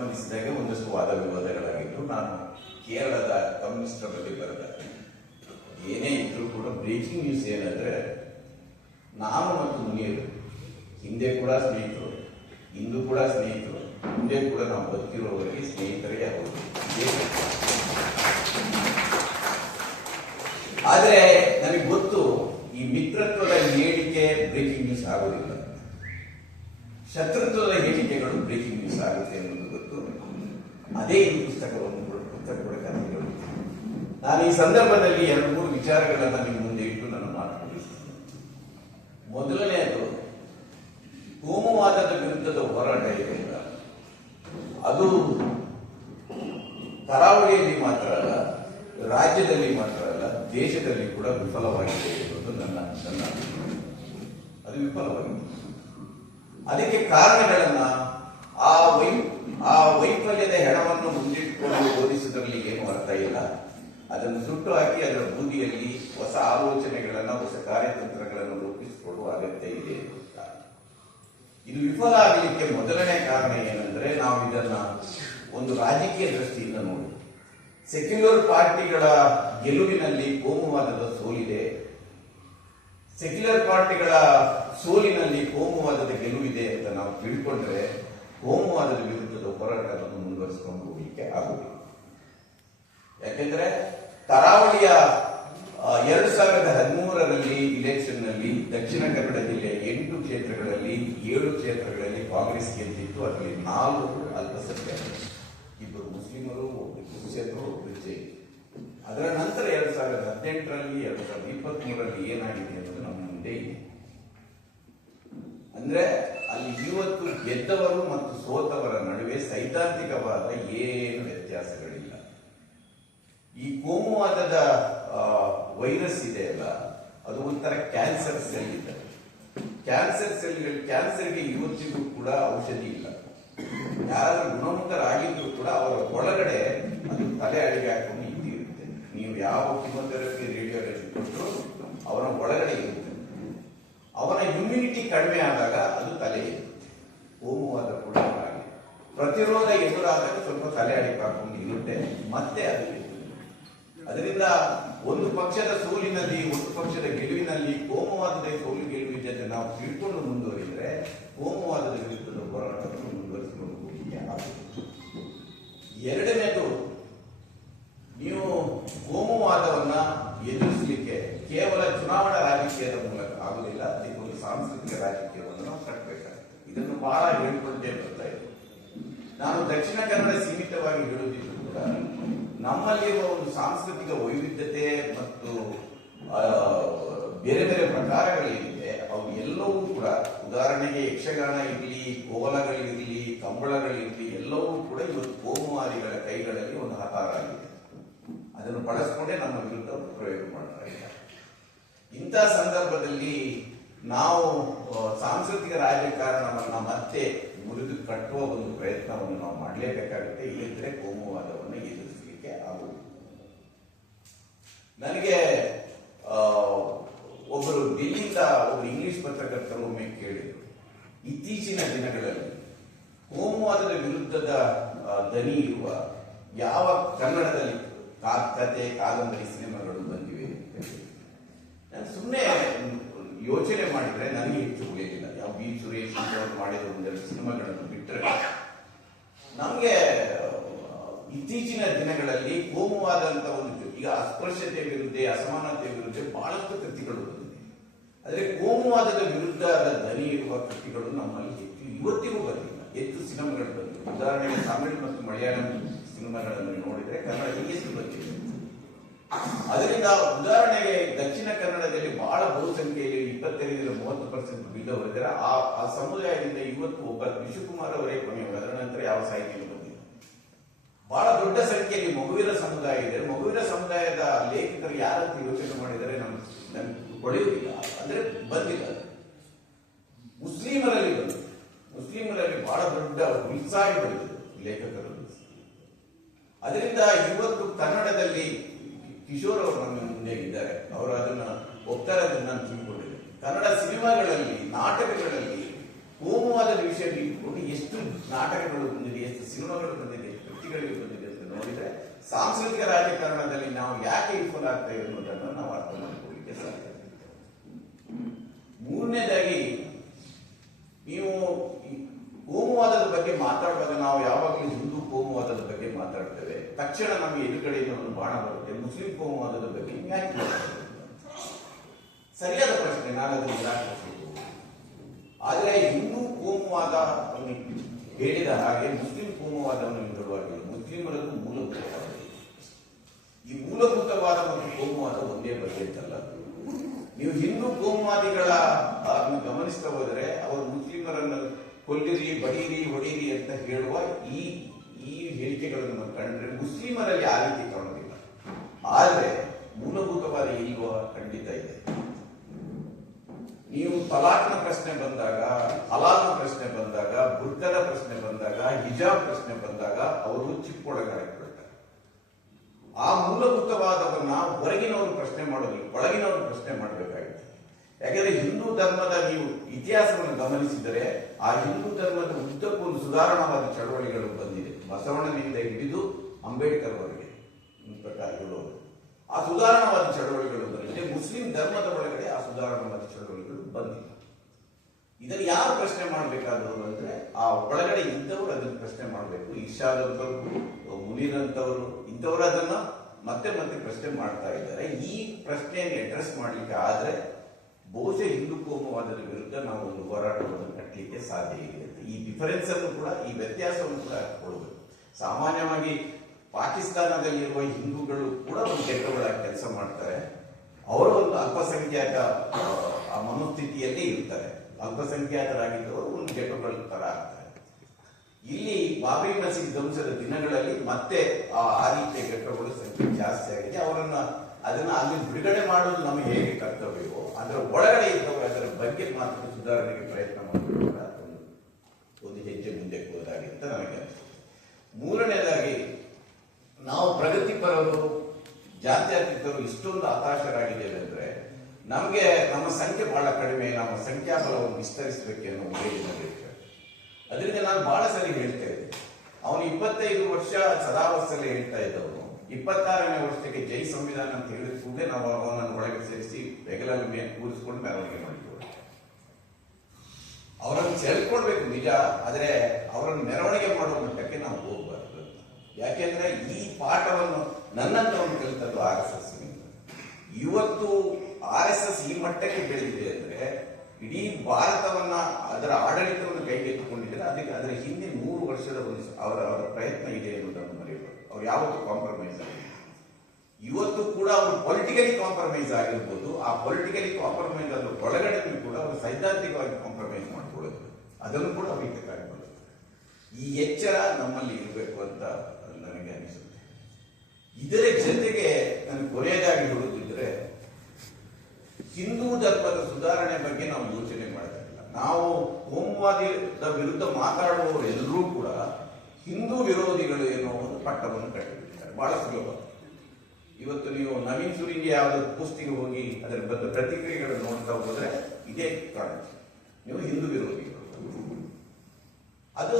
ಸಂಬಂಧಿಸಿದಾಗ ಒಂದಷ್ಟು ವಾದ ವಿವಾದಗಳಾಗಿದ್ದು ನಾನು ಕೇರಳದ ಕಮ್ಯುನಿಸ್ಟರ ಬಗ್ಗೆ ಬರೆದ. ಏನೇ ಇದ್ರೂ ಕೂಡ ಬ್ರೇಕಿಂಗ್ ನ್ಯೂಸ್ ಏನಂದ್ರೆ, ನಾನು ಮತ್ತು ಮುನಿಯರು, ಹಿಂದೆ ಕೂಡ ಸ್ನೇಹಿತರು, ಇಂದು ಕೂಡ ಸ್ನೇಹಿತರು, ಮುಂದೆ ಕೂಡ ನಾವು ಬದುಕಿರೋವರೆಗೆ ಸ್ನೇಹಿತರೇ ಆಗೋದು ಆದರೆ ನನಗೆ ಗೊತ್ತು, ಈ ಮಿತ್ರತ್ವದ ಹೇಳಿಕೆ ಬ್ರೇಕಿಂಗ್ ನ್ಯೂಸ್ ಆಗೋದಿಲ್ಲ. ಶತ್ರುತ್ವದ ಹೇಳಿಕೆಗಳು ಬ್ರೇಕಿಂಗ್ ನ್ಯೂಸ್ ಆಗುತ್ತೆ ಅನ್ನೋದು ಅದೇ ಈ ಪುಸ್ತಕವನ್ನು ಕೂಡ ಪುಸ್ತಕ ಕಥೆಗಳು ನಾನು ಈ ಸಂದರ್ಭದಲ್ಲಿ ಎರಡು, ಮೂರು ವಿಚಾರಗಳನ್ನು ನಿಮ್ಮ ಮುಂದೆ ಇಟ್ಟು ನಾನು ಮಾತನಾಡಿಸ್ತೀನಿ ಮೊದಲನೆಯದು, ಕೋಮುವಾದದ ವಿರುದ್ಧದ ಹೋರಾಟ ಇದೆ ಅದು ಕರಾವಳಿಯಲ್ಲಿ ಮಾತ್ರ ಅಲ್ಲ, ರಾಜ್ಯದಲ್ಲಿ ಮಾತ್ರ ಅಲ್ಲ, ದೇಶದಲ್ಲಿ ಕೂಡ ವಿಫಲವಾಗಿದೆ ಎನ್ನುವುದು ನನ್ನ ನನ್ನ ಅದು ವಿಫಲವಾಗಿದೆ. ಅದಕ್ಕೆ ಕಾರಣಗಳನ್ನ ಇಲ್ಲ. ಅದನ್ನು ಸುಟ್ಟು ಹಾಕಿ ಅದರ ಬೂದಿಯಲ್ಲಿ ಹೊಸ ಆಲೋಚನೆಗಳನ್ನು, ಹೊಸ ಕಾರ್ಯತಂತ್ರಗಳನ್ನು ರೂಪಿಸಿಕೊಳ್ಳುವ ಅಗತ್ಯ ಇದೆ. ಇದು ವಿಫಲ ಆಗಲಿಕ್ಕೆ ಮೊದಲನೇ ಕಾರಣ ಏನಂದ್ರೆ, ನಾವು ಇದನ್ನ ಒಂದು ರಾಜಕೀಯ ದೃಷ್ಟಿಯಿಂದ ನೋಡಿ. ಸೆಕ್ಯುಲರ್ ಪಾರ್ಟಿಗಳ ಗೆಲುವಿನಲ್ಲಿ ಕೋಮುವಾದದ ಸೋಲಿದೆ. ಸೆಕ್ಯುಲರ್ ಪಾರ್ಟಿಗಳ ಸೋಲಿನಲ್ಲಿ ಕೋಮುವಾದದ ಗೆಲುವಿದೆ ಅಂತ ನಾವು ತಿಳ್ಕೊಂಡ್ರೆ, ಕೋಮುವಾದದ ವಿರುದ್ಧದ ಹೋರಾಟವನ್ನು ಮುಂದುವರಿಸಿಕೊಂಡು ಹೋಗಲಿಕ್ಕೆ ಆಗುವುದಿಲ್ಲ ಯಾಕೆಂದ್ರೆ ಕರಾವಳಿಯ ಎರಡ್ ಸಾವಿರದ ಹದಿಮೂರರಲ್ಲಿ ಇಲೆಕ್ಷನ್ನಲ್ಲಿ ದಕ್ಷಿಣ ಕನ್ನಡ ಜಿಲ್ಲೆಯ ಎಂಟು ಕ್ಷೇತ್ರಗಳಲ್ಲಿ ಏಳು ಕ್ಷೇತ್ರಗಳಲ್ಲಿ ಕಾಂಗ್ರೆಸ್ ಗೆದ್ದಿತ್ತು. ಅದರಲ್ಲಿ ನಾಲ್ಕು ಅಲ್ಪಸಂಖ್ಯಾತರು. ಇಬ್ಬರು ಮುಸ್ಲಿಮರು, ಒಬ್ಬರು ಕ್ಷೇತ್ರ ಒಬ್ಬರು ಜೈನ್. ಅದರ ನಂತರ ಎರಡ್ ಸಾವಿರದ ಹದಿನೆಂಟರಲ್ಲಿ, ಎರಡ್ ಸಾವಿರದ ಇಪ್ಪತ್ತ್ ಮೂರರಲ್ಲಿ ಏನಾಗಿದೆ ಅನ್ನೋದು ನಮ್ಮ ಮುಂದೆ ಇದೆ. ಅಂದ್ರೆ ಅಲ್ಲಿ ಇವತ್ತು ಗೆದ್ದವರು ಮತ್ತು ಸೋತವರ ನಡುವೆ ಸೈದ್ಧಾಂತಿಕವಾದ ಏನು ವ್ಯತ್ಯಾಸಗಳಿಲ್ಲ. ಈ ಕೋಮುವಾದದ ವೈರಸ್ ಇದೆ ಅಲ್ಲ, ಅದು ಒಂಥರ ಕ್ಯಾನ್ಸರ್ ಸೆಲ್ ಇದೆ. ಕ್ಯಾನ್ಸರ್ ಸೆಲ್ಗಳು ಕ್ಯಾನ್ಸರ್ಗೆ ಇವತ್ತಿಗೂ ಕೂಡ ಔಷಧಿ ಇಲ್ಲ. ಯಾರು ಗುಣಮುಖರಾಗಿದ್ರು ಕೂಡ ಅವರ ಒಳಗಡೆ ಅದು ತಲೆ ಅಡಿಗೆ ಹಾಕೊಂಡು ಇದ್ದಿರುತ್ತೆ ನೀವು ಯಾವ ಕಿಮೊಥೆರಪಿ ರೇಡಿಯೋಲಜಿ ಕೊಟ್ಟರು ಅವನ ಒಳಗಡೆ ಇರುತ್ತೆ. ಅವನ ಇಮ್ಯುನಿಟಿ ಕಡಿಮೆ ಆದಾಗ ಅದು ತಲೆ ಇರುತ್ತೆ. ಕೋಮುವಾದ ಕೂಡ ಪ್ರತಿರೋಧ ಎದುರಾದಾಗ ಸ್ವಲ್ಪ ತಲೆ ಅಡಿಗೆ ಹಾಕೊಂಡು ಇರುತ್ತೆ, ಮತ್ತೆ ಅದು. ಅದರಿಂದ ಒಂದು ಪಕ್ಷದ ಸೋಲಿನಲ್ಲಿ, ಒಂದು ಪಕ್ಷದ ಗೆಲುವಿನಲ್ಲಿ ಕೋಮವಾದದ ಸೋಲು ಗೆಲುವಿನ ಜೊತೆ ನಾವು ತಿಳ್ಕೊಂಡು ಮುಂದುವರಿದರೆ, ಕೋಮವಾದದ ವಿರುದ್ಧದ ಹೋರಾಟವನ್ನು ಮುಂದುವರಿಸಿಕೊಂಡು ಹೋಗಲಿಕ್ಕೆ ಎರಡನೇದು ನೀವು ಕೋಮುವಾದವನ್ನ ಎದುರಿಸಲಿಕ್ಕೆ ಕೇವಲ ಚುನಾವಣಾ ರಾಜಕೀಯದ ಮೂಲಕ ಆಗುದಿಲ್ಲ ಅದಕ್ಕೆ ಒಂದು ಸಾಂಸ್ಕೃತಿಕ ರಾಜಕೀಯವನ್ನು ನಾವು ಕಟ್ಟಬೇಕಾಗುತ್ತೆ ಇದನ್ನು ಬಹಳ ಹೇಳ್ಕೊಂಡೇ ಬರ್ತಾ ಇದೆ ನಾನು ದಕ್ಷಿಣ ಕನ್ನಡ ಸೀಮಿತವಾಗಿ ಹೇಳುವುದಿದ್ರು ಕೂಡ ನಮ್ಮಲ್ಲಿರುವ ಒಂದು ಸಾಂಸ್ಕೃತಿಕ ವೈವಿಧ್ಯತೆ ಮತ್ತು ಆ, ಬೇರೆ ಬೇರೆ ಪ್ರಕಾರಗಳೇನಿದೆ ಅವು ಎಲ್ಲವೂ ಕೂಡ ಉದಾಹರಣೆಗೆ ಯಕ್ಷಗಾನ ಇರಲಿ ಕೋಲಗಳಿರಲಿ ಕಂಬಳಗಳಿರಲಿ, ಎಲ್ಲವೂ ಕೂಡ ಇವತ್ತು ಕೋಮುವಾರಿಗಳ ಕೈಗಳಲ್ಲಿ ಒಂದು ಹತಾರ ಆಗಿದೆ. ಅದನ್ನು ಬಳಸ್ಕೊಂಡೇ ನಮ್ಮ ವಿರುದ್ಧ ಪ್ರಯೋಗ ಮಾಡ್ತಾ ಇದ್ದಾರೆ. ಸಂದರ್ಭದಲ್ಲಿ ನಾವು ಸಾಂಸ್ಕೃತಿಕ ರಾಜಕಾರಣವನ್ನ ಮತ್ತೆ ಮುರಿದು ಕಟ್ಟುವ ಒಂದು ಪ್ರಯತ್ನವನ್ನು ನಾವು ಮಾಡಲೇಬೇಕಾಗುತ್ತೆ. ಇಲ್ಲದ್ರೆ ಕೋಮುವಾದವನ್ನು ಎದುರಿಸಲಿಕ್ಕೆ ಆಗುವುದು ನನಗೆ ಒಬ್ಬರು ದಿಲ್ಲಿಯಿಂದ ಒಬ್ಬರು ಇಂಗ್ಲಿಷ್ ಪತ್ರಕರ್ತರು ಒಮ್ಮೆ ಕೇಳಿದರು. ಇತ್ತೀಚಿನ ದಿನಗಳಲ್ಲಿ ಕೋಮುವಾದದ ವಿರುದ್ಧದ ದನಿ ಇರುವ ಯಾವ ಕನ್ನಡದಲ್ಲಿ ಕಥೆ ಕಾದಂಬರಿ ಸಿನಿಮಾಗಳು ಬಂದಿವೆ ನಾನು ಸುಮ್ಮನೆ ಯೋಚನೆ ಮಾಡಿದ್ರೆ ನನಗೆ ಹೆಚ್ಚು ಉಳಿಯಲಿಲ್ಲ ಯಾವ ಬಿ ಸುರೇಶ್ ಅವರು ಮಾಡಿದ ಒಂದೆರಡು ಸಿನಿಮಾಗಳನ್ನು ಬಿಟ್ಟರೆ ನಮಗೆ ಇತ್ತೀಚಿನ ದಿನಗಳಲ್ಲಿ ಕೋಮುವಾದಂತಹ ಒಂದು, ಈಗ ಅಸ್ಪೃಶ್ಯತೆ ವಿರುದ್ಧ, ಅಸಮಾನತೆ ವಿರುದ್ಧ ಬಹಳಷ್ಟು ಕೃತಿಗಳು ಕೋಮುವಾದದ ವಿರುದ್ಧದ ದನಿ ಇರುವ ಕೃತಿಗಳು ನಮ್ಮಲ್ಲಿ ಹೆಚ್ಚು ಇವತ್ತಿಗೂ ಬಂದಿಲ್ಲ. ಹೆಚ್ಚು ಸಿನಿಮಾಗಳು ಬಂದಿವೆ. ಉದಾಹರಣೆಗೆ ತಮಿಳು ಮತ್ತು ಮಲಯಾಳಂ ಸಿನಿಮಾಗಳನ್ನು ನೋಡಿದರೆ ಕನ್ನಡದಲ್ಲಿ ಎಷ್ಟು ಬಂದಿದೆ ಅದರಿಂದ ಉದಾಹರಣೆಗೆ ದಕ್ಷಿಣ ಕನ್ನಡದಲ್ಲಿ ಬಹಳ ಬಹುಸಂಖ್ಯೆಯಲ್ಲಿ ಇಪ್ಪತ್ತೈದರಿಂದ ಮೂವತ್ತು ಪರ್ಸೆಂಟ್ ಬಿದ್ದವರಿದ್ದಾರೆ ಆ ಆ ಸಮುದಾಯದಿಂದ ಇವತ್ತು ಒಬ್ಬ ವಿಶ್ವಕುಮಾರ್ ಅವರೇ ಕೊನೆಯ ಅದರ ನಂತರ ಯಾವ ಸಾಹಿತ್ಯ ಬಂದಿಲ್ಲ. ಬಹಳ ದೊಡ್ಡ ಸಂಖ್ಯೆಯಲ್ಲಿ ಮಗುವಿನ ಸಮುದಾಯ ಇದೆ. ಮಗುವಿನ ಸಮುದಾಯದ ಲೇಖಕರು ಯಾರಂತ ಯೋಚನೆ ಮಾಡಿದರೆ ನಮ್ಗೆ ನಮ್ಗೆ ಕೊಳೆಯುವುದಿಲ್ಲ. ಅಂದ್ರೆ ಬಂದಿಲ್ಲ ಮುಸ್ಲಿಮರಲ್ಲಿ ಬಂದಿದೆ ಮುಸ್ಲಿಮರಲ್ಲಿ ಬಹಳ ದೊಡ್ಡ ಉತ್ಸಾಹ ಬಂದಿದೆ ಲೇಖಕರು. ಅದರಿಂದ ಇವತ್ತು ಕನ್ನಡದಲ್ಲಿ ಕಿಶೋರ್ ಅವರು ನಮ್ಮ ಮುಂದೆ ಇದ್ದಾರೆ. ಅವರು ಅದನ್ನ ಒಪ್ತಾರೆ ಅಂತ ನಾನು ಕನ್ನಡ ಸಿನಿಮಾಗಳಲ್ಲಿ, ನಾಟಕಗಳಲ್ಲಿ ಕೋಮುವಾದ ವಿಷಯ ಇಟ್ಕೊಂಡು ಎಷ್ಟು ನಾಟಕಗಳು ಬಂದಿದೆ, ಎಷ್ಟು ಸಿನಿಮಾಗಳು ಸಾಂಸ್ಕೃತಿಕ ರಾಜಕಾರಣದಲ್ಲಿ ನಾವು ಯಾಕೆ ವಿಫಲ ಆಗ್ತೇವೆ ಅನ್ನೋದನ್ನು ನಾವು ಅರ್ಥ ಮಾಡಿಕೊಳ್ಳಿಕ್ಕೆ ಸಾಧ್ಯ ಮೂರನೇದಾಗಿ ನೀವು ಕೋಮುವಾದದ ಬಗ್ಗೆ ಮಾತಾಡುವಾಗ ನಾವು ಯಾವಾಗಲೂ ಹಿಂದೂ ಕೋಮುವಾದದ ಬಗ್ಗೆ ಮಾತಾಡ್ತೇವೆ. ತಕ್ಷಣ ನಮಗೆ ಎದುರುಗಡೆಯಿಂದ ಒಂದು ಬಾಣ ಬರುತ್ತೆ. ಮುಸ್ಲಿಂ ಕೋಮುವಾದದ ಬಗ್ಗೆ ಯಾಕೆ ಸರಿಯಾದ ಪ್ರಶ್ನೆ ನಾನು ಅದನ್ನು ಆದರೆ ಹಿಂದೂ ಕೋಮುವಾದ ಹೇಳಿದ ಹಾಗೆ ಮುಸ್ಲಿಂ ಕೋಮುವಾದವನ್ನು ಹೇಳುವಾಗಿಲ್ಲ ಮುಸ್ಲಿಮರದ್ದು ಮೂಲಭೂತವಾಗಿದೆ. ಈ ಮೂಲಭೂತವಾದ ಮತ್ತು ಕೋಮುವಾದ ಒಂದೇ ಬಗ್ಗೆ ಅಂತಲ್ಲ. ನೀವು ಹಿಂದೂ ಕೋಮುವಾದಿಗಳ ಅದನ್ನು ಗಮನಿಸ್ತಾ ಹೋದರೆ ಅವರು ಮುಸ್ಲಿಮರನ್ನು ಕೊಲ್ಲಿರಿ ಬಡೀರಿ, ಹೊಡೀರಿ ಅಂತ ಹೇಳುವ ಈ ಈ ಹೇಳಿಕೆಗಳನ್ನು ಕಂಡ್ರೆ ಮುಸ್ಲಿಮರಲ್ಲಿ ಆ ರೀತಿ ಕಾಣೋದಿಲ್ಲ ಆದರೆ ಮೂಲಭೂತವಾದ ಇಲ್ವ ಖಂಡಿತ ಇದೆ. ನೀವು ತಲಾಕ್ನ ಪ್ರಶ್ನೆ ಬಂದಾಗ, ಹಲಾಲ್ನ ಪ್ರಶ್ನೆ ಬಂದಾಗ ಬುರ್ಕದ ಪ್ರಶ್ನೆ ಬಂದಾಗ, ಹಿಜಾಬ್ ಪ್ರಶ್ನೆ ಬಂದಾಗ ಅವರು ಚಿಕ್ಕೊಳಗಾಡ್ಕೊಳ್ತಾರೆ ಆ ಮೂಲಭೂತವಾದವನ್ನ ಹೊರಗಿನವರು ಪ್ರಶ್ನೆ ಮಾಡೋದಿಲ್ಲ ಒಳಗಿನವರು ಪ್ರಶ್ನೆ ಮಾಡಬೇಕಾಗಿತ್ತು. ಯಾಕಂದ್ರೆ ಹಿಂದೂ ಧರ್ಮದ ನೀವು ಇತಿಹಾಸವನ್ನು ಗಮನಿಸಿದರೆ ಆ ಹಿಂದೂ ಧರ್ಮದ ಉದ್ದಕ್ಕೂ ಒಂದು ಸುಧಾರಣವಾದ ಚಳವಳಿಗಳು ಬಂದಿದೆ. ಬಸವಣ್ಣನಿಂದ ಹಿಡಿದು ಅಂಬೇಡ್ಕರ್ ವರೆಗೆ, ಈ ಪ್ರಕಾರ ಹೇಳುವುದು ಆ ಸುಧಾರಣವಾದ ಚಳವಳಿಗಳು ಬಂದಿದೆ. ಮುಸ್ಲಿಂ ಧರ್ಮದ ಒಳಗಡೆ ಆ ಸುಧಾರಣವಾದ ಚಳವಳಿಗಳು ಬಂದಿಲ್ಲ. ಇದನ್ನು ಯಾರು ಪ್ರಶ್ನೆ ಮಾಡಬೇಕಾದವರು ಅಂದ್ರೆ, ಆ ಒಳಗಡೆ ಇದ್ದವರು ಅದನ್ನು ಪ್ರಶ್ನೆ ಮಾಡಬೇಕು. ಈಶಾದಂತವರು ಅಂತವರು ಮುನೀರ್ ಅಂತವರು ಇಂಥವರು ಅದನ್ನ ಮತ್ತೆ ಮತ್ತೆ ಪ್ರಶ್ನೆ ಮಾಡ್ತಾ ಇದ್ದಾರೆ. ಈ ಪ್ರಶ್ನೆಯನ್ನು ಅಡ್ರೆಸ್ ಮಾಡಲಿಕ್ಕೆ ಆದ್ರೆ ಬಹುಶಃ ಹಿಂದೂ ಕೋಮವಾದದ ವಿರುದ್ಧ ನಾವು ಒಂದು ಹೋರಾಟವನ್ನು ಕಟ್ಟಲಿಕ್ಕೆ ಸಾಧ್ಯ ಇದೆ. ಈ ಡಿಫರೆನ್ಸ್ ಅನ್ನು ಕೂಡ, ಈ ವ್ಯತ್ಯಾಸವನ್ನು ಕೂಡ ಕೊಡಬೇಕು. ಸಾಮಾನ್ಯವಾಗಿ ಪಾಕಿಸ್ತಾನದಲ್ಲಿರುವ ಹಿಂದೂಗಳು ಕೂಡ ಒಂದು ಕೆಟ್ಟವಳ ಕೆಲಸ ಮಾಡ್ತಾರೆ. ಅವರು ಒಂದು ಅಲ್ಪಸಂಖ್ಯಾತ ಮನೋಸ್ಥಿತಿಯಲ್ಲಿ ಇರ್ತಾರೆ. ಅಲ್ಪಸಂಖ್ಯಾತರಾಗಿದ್ದವರು ಒಂದು ಕೆಟ್ಟಗಳ ತರ ಆಗ್ತಾರೆ. ಇಲ್ಲಿ ಬಾಬರಿ ಮಸೀದ್ ಧ್ವಂಸದ ದಿನಗಳಲ್ಲಿ ಮತ್ತೆ ಆ ರೀತಿಯ ಘಟ್ಟಗಳ ಸಂಖ್ಯೆ ಜಾಸ್ತಿ ಆಗಿದೆ. ಅವರನ್ನ ಅದನ್ನ ಅಲ್ಲಿ ಬಿಡುಗಡೆ ಮಾಡೋದು ನಮಗೆ ಹೇಗೆ ಕರ್ತವ್ಯವೋ, ಅದರ ಒಳಗಡೆ ಇದ್ದವರು ಅದರ ಬಗ್ಗೆ ಮಾತ್ರ ಸುಧಾರಣೆಗೆ ಪ್ರಯತ್ನ ಕೂಡ ಒಂದು ಹೆಜ್ಜೆ ಮುಂದೆ ಹೋದಾಗಿ ಅಂತ ನನಗೆ ಅನಿಸುತ್ತೆ. ಮೂರನೇದಾಗಿ, ನಾವು ಪ್ರಗತಿಪರರು, ಜಾತ್ಯತೀತರು ಇಷ್ಟೊಂದು ಹತಾಶರಾಗಿದ್ದೇವೆ ಅಂದ್ರೆ ನಮಗೆ ನಮ್ಮ ಸಂಖ್ಯೆ ಬಹಳ ಕಡಿಮೆ, ನಮ್ಮ ಸಂಖ್ಯಾಬಲವನ್ನು ವಿಸ್ತರಿಸಬೇಕು ಅನ್ನೋ ಉದ್ದೇಶದಿಂದ ಬೇಕು ಅದರಿಂದ ನಾನು ಬಹಳ ಸರಿ ಹೇಳ್ತಾ ಇದ್ದೆ. ಅವನು ಇಪ್ಪತ್ತೈದು ವರ್ಷ ಸದಾವಸ್ಥೆಯಲ್ಲಿ ಹೇಳ್ತಾ ಇದ್ದವನು. ಇಪ್ಪತ್ತಾರನೇ ವರ್ಷಕ್ಕೆ ಜೈ ಸಂವಿಧಾನ ಅಂತ ಹೇಳಿದ ಕೂಡಲೇ ನಾವು ಅವನನ್ನು ಒಳಗೆ ಸೇರಿಸಿ ರೆಗ್ಯುಲರ್ ಮೇಲೆ ಕೂರಿಸ್ಕೊಂಡು ಮೆರವಣಿಗೆ ಮಾಡಿದ್ದೆವು ಅವರನ್ನು ಸೆಳ್ಕೊಳ್ಬೇಕು ನಿಜ, ಆದರೆ ಅವರನ್ನು ಮೆರವಣಿಗೆ ಮಾಡುವ ಮಟ್ಟಕ್ಕೆ ನಾವು ಹೋಗಬಾರ್ದು ಯಾಕೆಂದ್ರೆ ಈ ಪಾಠವನ್ನು ನನ್ನಂತವನು ಕಲಿತದ್ದು ಆರ್ ಎಸ್ ಎಸ್ ಇವತ್ತು ಆರ್ ಎಸ್ ಎಸ್ ಈ ಮಟ್ಟಕ್ಕೆ ಬೆಳೆದಿದೆ ಅಂದ್ರೆ ಇಡೀ ಭಾರತವನ್ನ ಅದರ ಆಡಳಿತವನ್ನು ಕೈಗೆತ್ತಿಕೊಂಡಿದ್ದಾರೆ ಅದಕ್ಕೆ ಅದರ ಹಿಂದೆ ನೂರು ವರ್ಷದ ಒಂದು ಸ- ಅವರ ಅವರ ಪ್ರಯತ್ನ ಇದೆ ಎನ್ನುವುದನ್ನು ಮರೆಯಬಾರದು. ಅವ್ರು ಯಾವತ್ತೂ ಕಾಂಪ್ರಮೈಸ್ ಆಗಿಲ್ಲ. ಇವತ್ತು ಕೂಡ ಅವರು ಪೊಲಿಟಿಕಲಿ ಕಾಂಪ್ರಮೈಸ್ ಆಗಿರ್ಬೋದು, ಆ ಪೊಲಿಟಿಕಲಿ ಕಾಂಪ್ರಮೈಸ್ ಅದ್ರ ಒಳಗಡೆ ಕೂಡ ಅವರು ಸೈದ್ಧಾಂತಿಕವಾಗಿ ಕಾಂಪ್ರಮೈಸ್ ಮಾಡಿಕೊಳ್ಳೋದು. ಅದನ್ನು ಕೂಡ ಬಳಸ್ತಾರೆ ಈ ಎಚ್ಚರ ನಮ್ಮಲ್ಲಿ ಇರಬೇಕು ಅಂತ ನನಗೆ ಅನಿಸುತ್ತೆ. ಇದರ ಜೊತೆಗೆ ನಾನು ಕೊನೆಯದಾಗಿ ಹೇಳುತ್ತಿದ್ರೆ ಹಿಂದೂ ಧರ್ಮದ ಸುಧಾರಣೆ ಬಗ್ಗೆ ನಾವು ಯೋಚನೆ ಮಾಡ್ತಾ ಇಲ್ಲ ನಾವು ಹೋಮವಾದಿ ವಿರುದ್ಧ ಮಾತಾಡುವವರೆಲ್ಲರೂ ಕೂಡ ಹಿಂದೂ ವಿರೋಧಿಗಳು ಎನ್ನುವ ಒಂದು ಪಟ್ಟವನ್ನು ಕಟ್ಟಿಬಿಟ್ಟಿದ್ದಾರೆ. ಬಹಳ ಸುಲಭ. ಇವತ್ತು ನೀವು ನವೀನ್ ಸುರಿಂಗೆ ಯಾವುದಾದ್ರು ಪುಸ್ತಿಗೆ ಹೋಗಿ ಅದರ ಬಂದ ಪ್ರತಿಕ್ರಿಯೆಗಳನ್ನು ನೋಡ್ತಾ ಹೋದ್ರೆ ಇದೇ ಕಾರಣ ನೀವು ಹಿಂದೂ ವಿರೋಧಿಗಳು. ಅದು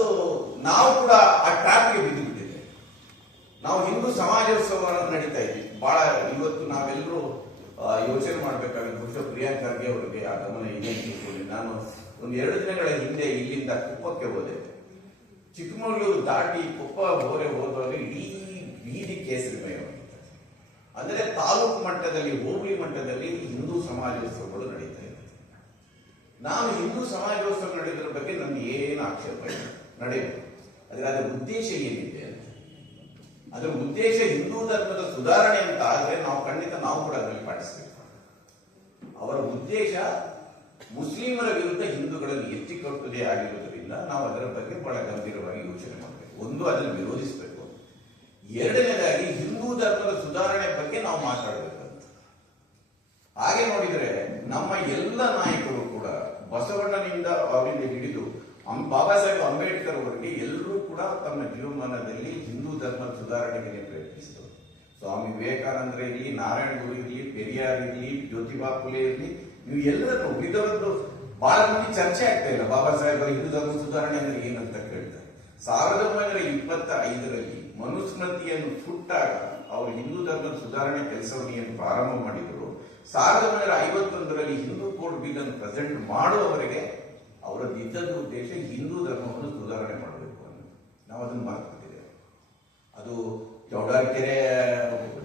ನಾವು ಕೂಡ ಆ ಟ್ರಾಪ್ಗೆ ಬಿದ್ದು ಬಿಟ್ಟಿದೆ ನಾವು ಹಿಂದೂ ಸಮಾಜೋತ್ಸವ ನಡೀತಾ ಇದ್ವಿ ಬಹಳ ಇವತ್ತು ನಾವೆಲ್ಲರೂ ಯೋಚನೆ ಮಾಡಬೇಕಾಗುತ್ತೆ ಬಹುಶಃ ಪ್ರಿಯಾಂಕ್ ಖರ್ಗೆ ಅವರಿಗೆ ಆ ಗಮನ ಇದೆ ನಾನು ಒಂದು ಎರಡು ದಿನಗಳ ಹಿಂದೆ ಇಲ್ಲಿಂದ ಕುಪ್ಪಕ್ಕೆ ಹೋದೆ. ಚಿಕ್ಕಮಗಳೂರು ದಾಟಿ ಕೊಪ್ಪ ಹೋರೆ ಹೋದಾಗ ಇಡೀ ಬೀದಿ ಕೇಸರಿಮಯವಾಗಿತ್ತು ಅಂದರೆ ತಾಲೂಕು ಮಟ್ಟದಲ್ಲಿ, ಹೋಬಳಿ ಮಟ್ಟದಲ್ಲಿ ಹಿಂದೂ ಸಮಾಜೋತ್ಸವಗಳು ನಡೀತಾ ಇದೆ. ನಾನು ಹಿಂದೂ ಸಮಾಜೋತ್ಸವ ನಡೆಯೋದ್ರ ಬಗ್ಗೆ ನನ್ಗೆ ಏನು ಆಕ್ಷೇಪ ಇಲ್ಲ. ನಡೆಯುತ್ತೆ ಆದರೆ ಅದರ ಉದ್ದೇಶ ಏನಿದೆ ಅಂತ. ಅದರ ಉದ್ದೇಶ ಹಿಂದೂ ಧರ್ಮದ ಸುಧಾರಣೆ ಅಂತ ಆದರೆ ನಾವು ಖಂಡಿತ ನಾವು ಕೂಡ ಅದರಲ್ಲಿ ಪಾಟಿಸ್ಬೇಕು ಅವರ ಉದ್ದೇಶ ಮುಸ್ಲಿಮರ ವಿರುದ್ಧ ಹಿಂದೂಗಳಲ್ಲಿ ಹಿಂದೂಗಳನ್ನು ಎತ್ತಿಕೊಟ್ಟುದೇ ಆಗಿರುವುದರಿಂದ ನಾವು ಅದರ ಬಗ್ಗೆ ಬಹಳ ಗಂಭೀರವಾಗಿ ಯೋಚನೆ ಮಾಡಬೇಕು. ಒಂದು ಅದನ್ನು ವಿರೋಧಿಸಬೇಕು. ಎರಡನೇದಾಗಿ ಹಿಂದೂ ಧರ್ಮದ ಸುಧಾರಣೆ ಬಗ್ಗೆ ನಾವು ಮಾತಾಡಬೇಕಂತ. ಹಾಗೆ ನೋಡಿದರೆ ನಮ್ಮ ಎಲ್ಲ ನಾಯಕರು ಕೂಡ ಬಸವಣ್ಣನಿಂದ ಅವರಿಂದ ಹಿಡಿದು ಬಾಬಾ ಸಾಹೇಬ್ ಅಂಬೇಡ್ಕರ್ ಅವರಿಗೆ ಎಲ್ಲರೂ ಕೂಡ ತಮ್ಮ ಜೀವಮಾನದಲ್ಲಿ ಹಿಂದೂ ಧರ್ಮದ ಸುಧಾರಣೆಗೆ ಪ್ರಯತ್ನಿಸಿದರು. ಸ್ವಾಮಿ ವಿವೇಕಾನಂದರ ಇರಲಿ ನಾರಾಯಣ ಗುರು ಇರಲಿ, ಪೆರಿಯಾರ್ ಇರಲಿ, ಜ್ಯೋತಿಬಾ ಫುಲೆ ಇರಲಿ, ನೀವು ಎಲ್ಲರೂ ಉಳಿದವರದ್ದು ಬಹಳ ಮಂದಿ ಚರ್ಚೆ ಆಗ್ತಾ ಇಲ್ಲ. ಬಾಬಾ ಸಾಹೇಬ್ ಹಿಂದೂ ಧರ್ಮ ಸುಧಾರಣೆ ಅಂದ್ರೆ ಏನಂತ ಕೇಳ್ತಾರೆ. ಸಾವಿರದ ಒಂಬೈನೂರ ಇಪ್ಪತ್ತ ಐದರಲ್ಲಿ ಮನುಸ್ಮೃತಿಯನ್ನು ಸುಟ್ಟಾಗ ಅವರು ಹಿಂದೂ ಧರ್ಮದ ಸುಧಾರಣೆ ಕೆಲಸವನ್ನು ಏನು ಪ್ರಾರಂಭ ಮಾಡಿದರು. ಸಾವಿರದ ಒಂಬೈನೂರ ಐವತ್ತೊಂದರಲ್ಲಿ ಹಿಂದೂ ಕೋರ್ಟ್ ಬಿಲ್ ಅನ್ನು ಪ್ರೆಸೆಂಟ್ ಮಾಡುವವರೆಗೆ ಅವರ ನಿಜದ ಉದ್ದೇಶ ಹಿಂದೂ ಧರ್ಮವನ್ನು ಸುಧಾರಣೆ ಮಾಡಬೇಕು ಅಂತ ನಾವು ಅದನ್ನು ಮರೆತಿದ್ದೇವೆ. ಅದು ಚೌಡಾರ್ಕೆರೆ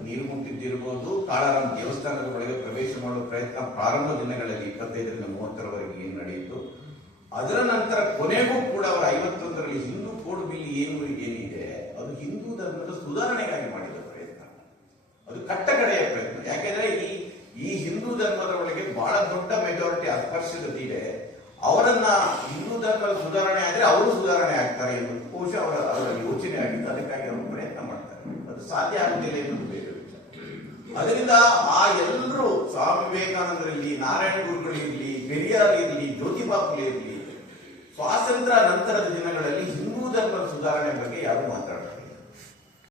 ನೀರು ಮುಟ್ಟಿದ್ದಿರ್ಬೋದು ಕಾಳಾರಾಮ್ ದೇವಸ್ಥಾನದ ಒಳಗೆ ಮಾಡುವ ಪ್ರಯತ್ನ ಪ್ರಾರಂಭ ದಿನಗಳಲ್ಲಿ ಇಪ್ಪತ್ತೈದರಿಂದ ಮೂವತ್ತರವರೆಗೆ ಏನು ನಡೆಯಿತು? ಅದರ ನಂತರ ಕೊನೆಗೂ ಕೂಡ ಅವರ ಐವತ್ತೊಂದರಲ್ಲಿ ಹಿಂದೂ ಕೋಡ್ ಬಿಲ್ ಏನು ಏನಿದೆ? ಅದು ಹಿಂದೂ ಧರ್ಮದ ಸುಧಾರಣೆಗಾಗಿ ಮಾಡಿದ ಪ್ರಯತ್ನ. ಅದು ಕಟ್ಟಕಡೆಯ ಪ್ರಯತ್ನ. ಯಾಕೆಂದ್ರೆ ಈ ಈ ಹಿಂದೂ ಧರ್ಮದ ಒಳಗೆ ಬಹಳ ದೊಡ್ಡ ಮೆಜಾರಿಟಿ ಅಸ್ಪರ್ಶತೆ ಇದೆ. ಅವರನ್ನ ಹಿಂದೂ ಧರ್ಮದ ಸುಧಾರಣೆ ಆದರೆ ಅವರು ಸುಧಾರಣೆ ಆಗ್ತಾರೆ ಎಂದು ಬಹುಶಃ ಅವರ ಅವರ ಯೋಚನೆ ಆಗಿದ್ದು ಅದಕ್ಕಾಗಿ ಅವರು ಪ್ರಯತ್ನ ಮಾಡ್ತಾರೆ. ಅದು ಸಾಧ್ಯ ಆಗುತ್ತಿಲ್ಲ ಎಂದು ಅದರಿಂದ ಆ ಎಲ್ಲರೂ ಸ್ವಾಮಿ ವಿವೇಕಾನಂದರಲ್ಲಿ ನಾರಾಯಣ ಗುರುಗಳಿರಲಿ ಇರಲಿ ಜ್ಯೋತಿಬಾ ಫುಲೆ ಇರಲಿ, ಸ್ವಾತಂತ್ರ್ಯ ನಂತರದ ದಿನಗಳಲ್ಲಿ ಹಿಂದೂ ಧರ್ಮದ ಸುಧಾರಣೆ ಬಗ್ಗೆ ಯಾರು ಮಾತಾಡ್ತಾರೆ